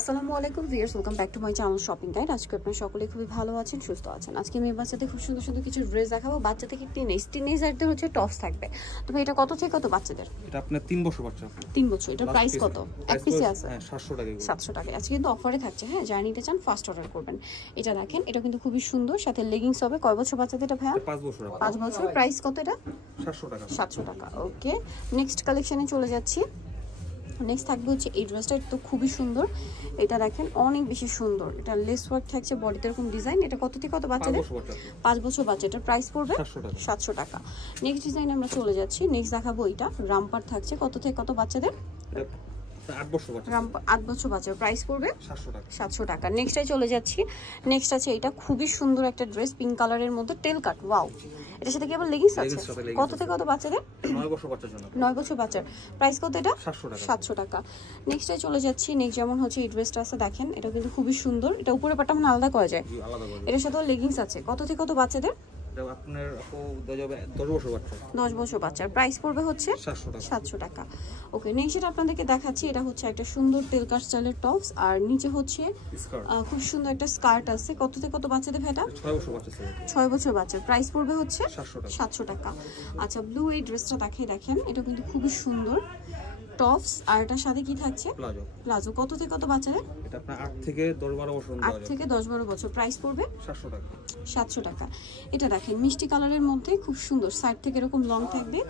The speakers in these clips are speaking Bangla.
আসসালামু আলাইকুম viewers, welcome back to my channel shopping guide. আজকে আপনারা সকলে খুবই ভালো আছেন, সুস্থ আছেন। আজকে মেয়ে বাচ্চাদের খুব সুন্দর সুন্দর কিছু ড্রেস দেখাবো। বাচ্চা থেকে টিনেজারদের হচ্ছে টপস থাকবে। তবে এটা কত থেকে কত বাচ্চাদের? এটা আপনার 3 বছর বাচ্চা। 3 বছর। এটা প্রাইস কত? এক পিসে আছে 700 টাকা। 700 টাকা। আজকে কিন্তু অফারে থাকছে। হ্যাঁ, যারা নিতে চান ফার্স্ট অর্ডার করবেন। এটা দেখেন, এটা কিন্তু খুবই সুন্দর, সাথে লেগিংস হবে। কয় বছর বাচ্চাদের এটা ভাইয়া? 5 বছর। 5 বছর। প্রাইস কত এটা? 700 টাকা। 700 টাকা। ওকে, নেক্সট কালেকশনে চলে যাচ্ছি। নেক্সট থাকবে হচ্ছে এই ড্রেসটা, তো খুবই সুন্দর। এটা দেখেন অনেক বেশি সুন্দর। এটা লেস ওয়ার্ক থাকছে, বডিতে এরকম ডিজাইন। এটা কত থেকে কত বাচ্চাদের? 5 বছর বাচ্চা। এটার প্রাইস পড়বে 700 টাকা। নেক্সট ডিজাইন আমরা চলে যাচ্ছি। নেক্সট দেখাবো এটা রামপার থাকছে, কত থেকে কত বাচ্চাদের? 8 বছর বাচ্চা। 8 বছর বাচ্চার প্রাইস পড়বে 700 টাকা। 700 টাকা। নেক্সটে চলে যাচ্ছি। নেক্সট আছে এটা খুবই সুন্দর একটা ড্রেস, পিঙ্ক কালারের মধ্যে টেল কাট। ওয়াও, এটার সাথে কেবল লেগিংস আছে। কত থেকে কত বাচ্চাদের? 9 বছর বাচ্চার জন্য। 9 বছর বাচ্চার প্রাইস কত এটা? 700 টাকা। 700 টাকা। নেক্সটে চলে যাচ্ছি। নেক্সট যেমন হচ্ছে এই ড্রেসটা আছে, দেখেন এটা কিন্তু খুবই সুন্দর। এটা উপরে পাটটা মানে আলাদা করা যায়। আলাদা করে। এটার সাথে লেগিংস আছে। কত থেকে কত বাচ্চাদের? এটা আপনার 10 বছর বাচ্চা। 10 বছর বাচ্চার প্রাইস পড়বে হচ্ছে 700 টাকা। 700 টাকা। ওকে, নেক্সট এটা আপনাদেরকে দেখাচ্ছি। এটা হচ্ছে একটা সুন্দর টেল কাট স্টাইলের টপস, আর নিচে হচ্ছে খুব সুন্দর একটা স্কার্ট আছে। কত থেকে কত বাচ্চাদের ভেটা? 6 বছর বাচ্চা। 6 বছর বাচ্চার প্রাইস পড়বে হচ্ছে 700 টাকা। আচ্ছা, ব্লু এই ড্রেসটা দেখেন, এটা কিন্তু খুবই সুন্দর টপস, আর এটার সাথে কি থাকছে? প্লাজো। কত থেকে কত বাচ্চাদের? এটা আপনার 8 থেকে 10-12 বছর। 8 থেকে 10-12 বছর প্রাইস পড়বে 700 টাকা। 700 টাকা। এটা দেখেন মিষ্টি কালারের মধ্যে খুব সুন্দর, সাইড থেকে এরকম লং থাকবে,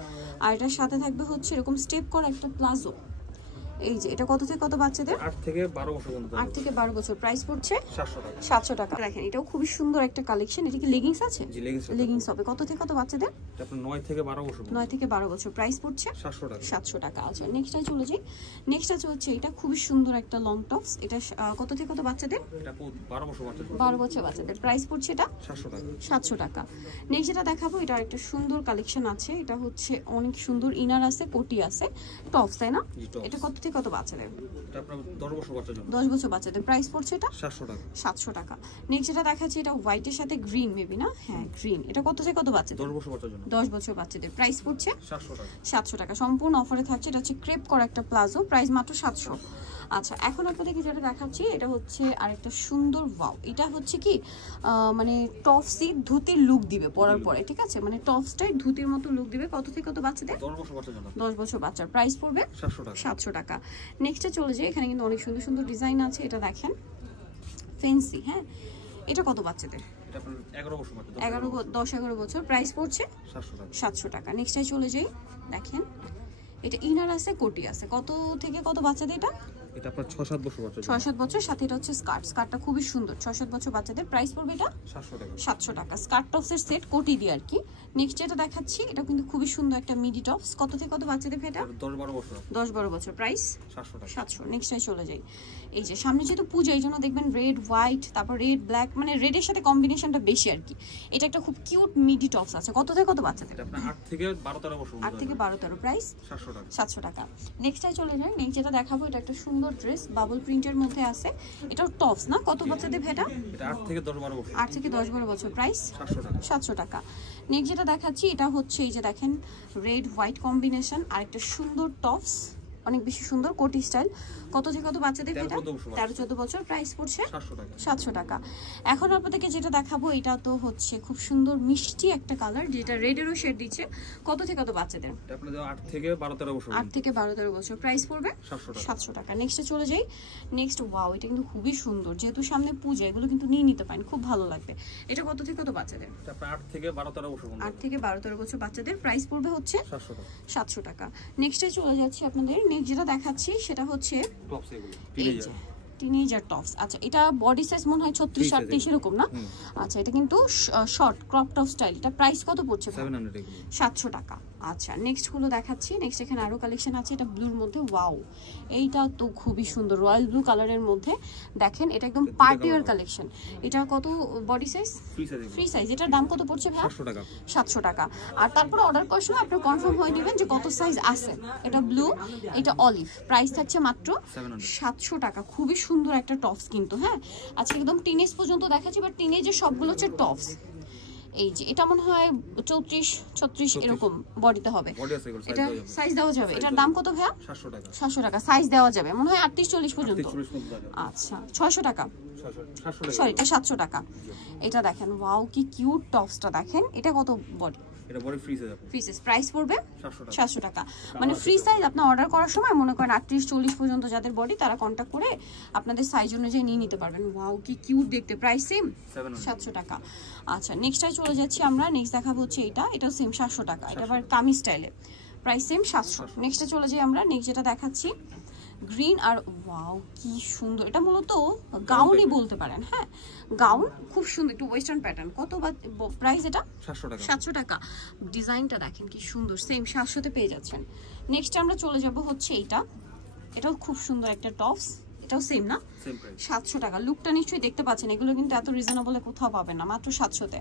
আর এটার সাথে থাকবে হচ্ছে এরকম স্টেপ করা একটা প্লাজো। এই যে এটা কত থেকে কত বাচ্চাদের? 8 থেকে 12 বছর পর্যন্ত। 8 থেকে 12 বছর প্রাইস পড়ছে 700 টাকা। 700 টাকা। দেখেন এটাও খুবই সুন্দর একটা কালেকশন। এটা কি লেগিংস আছে? জি, লেগিংস হবে। কত থেকে কত বাচ্চাদের? এটা আপনার 9 থেকে 12 বছর। 9 থেকে 12 বছর প্রাইস পড়ছে 700 টাকা। 700 টাকা। আচ্ছা, নেক্সটে চলে যাই। নেক্সট আছে হচ্ছে এটা খুবই সুন্দর একটা লং টপস। এটা কত থেকে কত বাচ্চাদের? এটা 12 বছর বাচ্চা। 12 বছর বাচ্চাদের প্রাইস পড়ছে এটা 700 টাকা। 700 টাকা। নেক্সট যেটা দেখাবো, এটা একটা সুন্দর কালেকশন আছে। এটা হচ্ছে অনেক সুন্দর, ইনার আছে, কোটি আছে, টপস, তাই না? এটা কত থেকে কত বাচ্চাদের? এটা আপনার 10 বছর বাচ্চার জন্য। 10 বছর বাচ্চাদের প্রাইস পড়ছে এটা 700 টাকা। 700 টাকা। নেক্সট যেটা দেখাচ্ছি, এটা হোয়াইটের সাথে গ্রিন, মেবি না? হ্যাঁ, গ্রিন। এটা কত থেকে কত বাচ্চাদের? 10 বছর বাচ্চার জন্য। 10 বছর বাচ্চাদের প্রাইস পড়ছে 700 টাকা। 700 টাকা। সম্পূর্ণ অফারে থাকছে। এটা হচ্ছে ক্রেপ করা একটা প্লাজো, প্রাইস মাত্র 700। আচ্ছা, এখন আপনাদেরকে যেটা দেখাচ্ছি, এটা হচ্ছে আরেকটা সুন্দর। ওয়াও, এটা হচ্ছে কি মানে টপসি ধুতির লুক দিবে পরার পরে, ঠিক আছে? মানে টপসটাই ধুতির মতো লুক দিবে। কত থেকে কত বাচ্চাদের? 10 বছর বাচ্চার জন্য। 10 বছর বাচ্চার প্রাইস পড়বে 700 টাকা। 700 টাকা। নেক্সটে চলে যাই। এখানে কিন্তু অনেক সুন্দর সুন্দর ডিজাইন আছে। এটা দেখেন ফেন্সি। হ্যাঁ, এটা কত বাচ্চাদের? এটা আপনার 11 বছর বাচ্চা। 10-11 বছর প্রাইস পড়ছে 700 টাকা। 700 টাকা। নেক্সটে চলে যাই। দেখেন এটা ইনার আছে, কোটি আছে। কত থেকে কত বাচ্চাদের এটা? এটা আপনার 6-7 বছর বাচ্চা। 6-7 বছর। সাথে এটা হচ্ছে স্কার্ট। স্কার্টটা খুবই সুন্দর। 6-7 বছর বাচ্চাদের প্রাইস পড়বে এটা 700 টাকা। 700 টাকা। স্কার্ট টপসের সেট, কোটি দিয়ে আর কি। নেক্সট যেটা দেখাচ্ছি, এটা কিন্তু খুবই সুন্দর একটা মিডি টপস। কত থেকে কত বাচ্চাদের এটা? 10-12 বছর। 10-12 বছর প্রাইস 700 টাকা। 700। নেক্সটে চলে যাই। এই যে সামনে যেহেতু পূজা, এই জন্য দেখবেন রেড হোয়াইট, তারপর রেড ব্ল্যাক, মানে রেডের সাথে কম্বিনেশনটা বেশি আর কি। এটা একটা খুব কিউট মিডি টপস আছে। কত থেকে কত বাচ্চাদের? এটা আপনার 8 থেকে 12-13 বছর। 8 থেকে 12-13 প্রাইস 700 টাকা। 700 টাকা। নেক্সটে চলে যাই। নেক্সট যেটা দেখাবো, এটা একটা সুন্দর ড্রেস, বাবল প্রিন্টের মধ্যে আছে। এটাও টপস না? কত বাচ্চাদের ভেটা? এটা 8 থেকে 10-12 বছর। 8 থেকে 10-12 বছর প্রাইস 700 টাকা। 700 টাকা। নেক্সট যেটা দেখাচ্ছি, এটা হচ্ছে এই যে দেখেন রেড হোয়াইট কম্বিনেশন, আর একটা সুন্দর টপস, অনেক বেশি সুন্দর কোটি স্টাইল। কত থেকে কত বাচ্চাদের এটা? 13-14 বছর প্রাইস পড়ছে 700 টাকা। এখন আপনাদেরকে যেটা দেখাবো, এটা তো হচ্ছে খুব সুন্দর মিষ্টি একটা কালার, যেটা রেডেরও শেড দিচ্ছে। কত থেকে কত বাচ্চাদের? এটা আপনাদের 8 থেকে 12-13 বছর। 8 থেকে 12-13 বছর প্রাইস পড়বে 700 টাকা। নেক্সটে চলে যাই। নেক্সট, ওয়াও, এটা কিন্তু খুবই সুন্দর। যেহেতু সামনে পূজা, এগুলো কিন্তু নিয়ে নিতে পারেন, খুব ভালো লাগবে। এটা কত থেকে কত বাচ্চাদের? এটা আপনার 8 থেকে 12-13 বছর। 8 থেকে 12-13 বছর বাচ্চাদের প্রাইস পড়বে হচ্ছে 700 টাকা। নেক্সটে চলে যাচ্ছি আপনাদের। নেক্সট যেটা দেখাচ্ছি, সেটা হচ্ছে টপস এগুলো টিনেজার টপস। আচ্ছা, এটা বডি সাইজ মনে হয় 36-38 এরকম না? আচ্ছা, এটা কিন্তু শর্ট ক্রপ টপ স্টাইল। এটা প্রাইস কত পড়ছে? 700 টাকা। আচ্ছা, নেক্সট গুলো দেখাচ্ছি। নেক্সট এখানে আরো কালেকশন আছে। এটা ব্লুর মধ্যে। ওয়াও, এইটা তো খুবই সুন্দর, রয়্যাল ব্লু কালারের মধ্যে। দেখেন এটা একদম পার্টি ওয়্যার কালেকশন। এটা কত বডি সাইজ? Free size. এটার দাম কত পড়ছে ভাই? 700 টাকা। আর তারপর অর্ডার করার সময় আপনি কনফার্ম হয়ে নেবেন যে কত সাইজ আছে। এটা ব্লু, এটা অলিভ। প্রাইস থাকছে মাত্র 700 টাকা। খুবই সুন্দর একটা টপস কিন্তু। হ্যাঁ, আজকে একদম টিনেজ পর্যন্ত দেখাচ্ছি, বাট টিনেজের সবগুলো হচ্ছে টপস। এই যে এটা মনে হয় 34-36 এরকম বডিতে হবে। এটা সাইজ দেওয়া যাবে। এটার দাম কত ভাইয়া? 700 টাকা। সাইজ দেওয়া যাবে মনে হয় 38-40 পর্যন্ত। আচ্ছা 600 টাকা, সরি এটা 700 টাকা। এটা দেখেন, ওয়াও কি কিউট টপসটা দেখেন। এটা কত বডি? এটা বডি ফ্রি সাইজ আপু। ফ্রি সাইজ, প্রাইস পড়বে 700 টাকা। মানে ফ্রি সাইজ আপনি অর্ডার করার সময় মনে করেন 38-40 পর্যন্ত যাদের বডি তারা কন্টাক্ট করে আপনাদের সাইজ অনুযায়ী নিয়ে নিতে পারবেন। ওয়াও কি কিউট দেখতে। প্রাইস সেম 700 টাকা। আচ্ছা নেক্সটে চলে যাচ্ছি আমরা। নেক্সট দেখাবো হচ্ছে এটাও সেম 700 টাকা। এটা আবার কামিজ স্টাইলে, প্রাইস সেম 700। নেক্সটে চলে যাই আমরা। নেক্সট যেটা দেখাচ্ছি গ্রিন আর ওয়াও কি সুন্দর। এটা মূলত গাউনই বলতে পারেন। হ্যাঁ গাউন, খুব সুন্দর, একটু ওয়েস্টার্ন প্যাটার্ন। কত প্রাইস? এটা 700 টাকা। ডিজাইনটা দেখেন কি সুন্দর, সেম 700-তে পেয়ে যাচ্ছেন। নেক্সট আমরা চলে যাব হচ্ছে এটাও খুব সুন্দর একটা টপস। এটাও সেম না, 700 টাকা। লুকটা নিশ্চয়ই দেখতে পাচ্ছেন, এগুলো কিন্তু এত রিজনেবলে কোথাও পাবেন না, মাত্র 700-তে।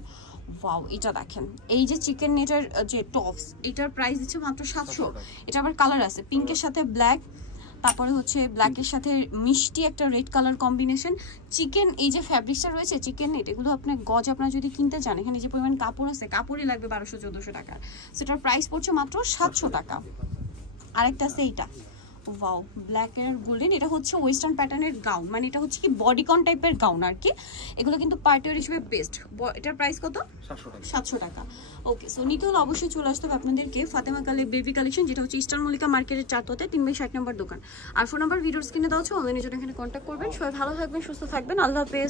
ওয়াও এটা দেখেন, এই যে চিকেন নেটের যে টপস, এটার প্রাইস দিচ্ছে মাত্র 700। এটা আবার কালার আছে, পিঙ্কের সাথে ব্ল্যাক, তারপরে হচ্ছে ব্ল্যাকের সাথে মিষ্টি একটা রেড কালার কম্বিনেশন। চিকেন এই যে ফ্যাব্রিক্সটা রয়েছে চিকেন নেট, এগুলো আপনার গজ আপনারা যদি কিনতে চান, এখানে যে পরিমাণ কাপড় আছে, কাপড়ই লাগবে 1200-1400 টাকার। সেটার প্রাইস পড়ছে মাত্র 700 টাকা। আরেকটা আছে এইটা, ওয়াও ব্ল্যাক এর গোল্ডেন। এটা হচ্ছে ওয়েস্টার্ন প্যাটার্নের গাউন, মানে এটা হচ্ছে কি বডিকন টাইপের গাউন আর কি। এগুলো কিন্তু পার্টি ওয়্যার হিসেবে বেস্ট। এটার প্রাইস কত? 700 টাকা। ওকে, সো নিতে হলে অবশ্যই চলে আসতে হবে আপনাদেরকে ফাতেমা বেবি কালেকশন, যেটা হচ্ছে ইস্টার্ন মল্লিকা মার্কেটের 4 3/60 নম্বর দোকান। আর ফোন নাম্বার ভিডিওর স্ক্রিনে দেওয়া আছে, অনলাইনে জন্য এখানে কন্ট্যাক্ট করবেন। সবাই ভালো থাকবেন, সুস্থ থাকবেন, আল্লাহ হাফেজ।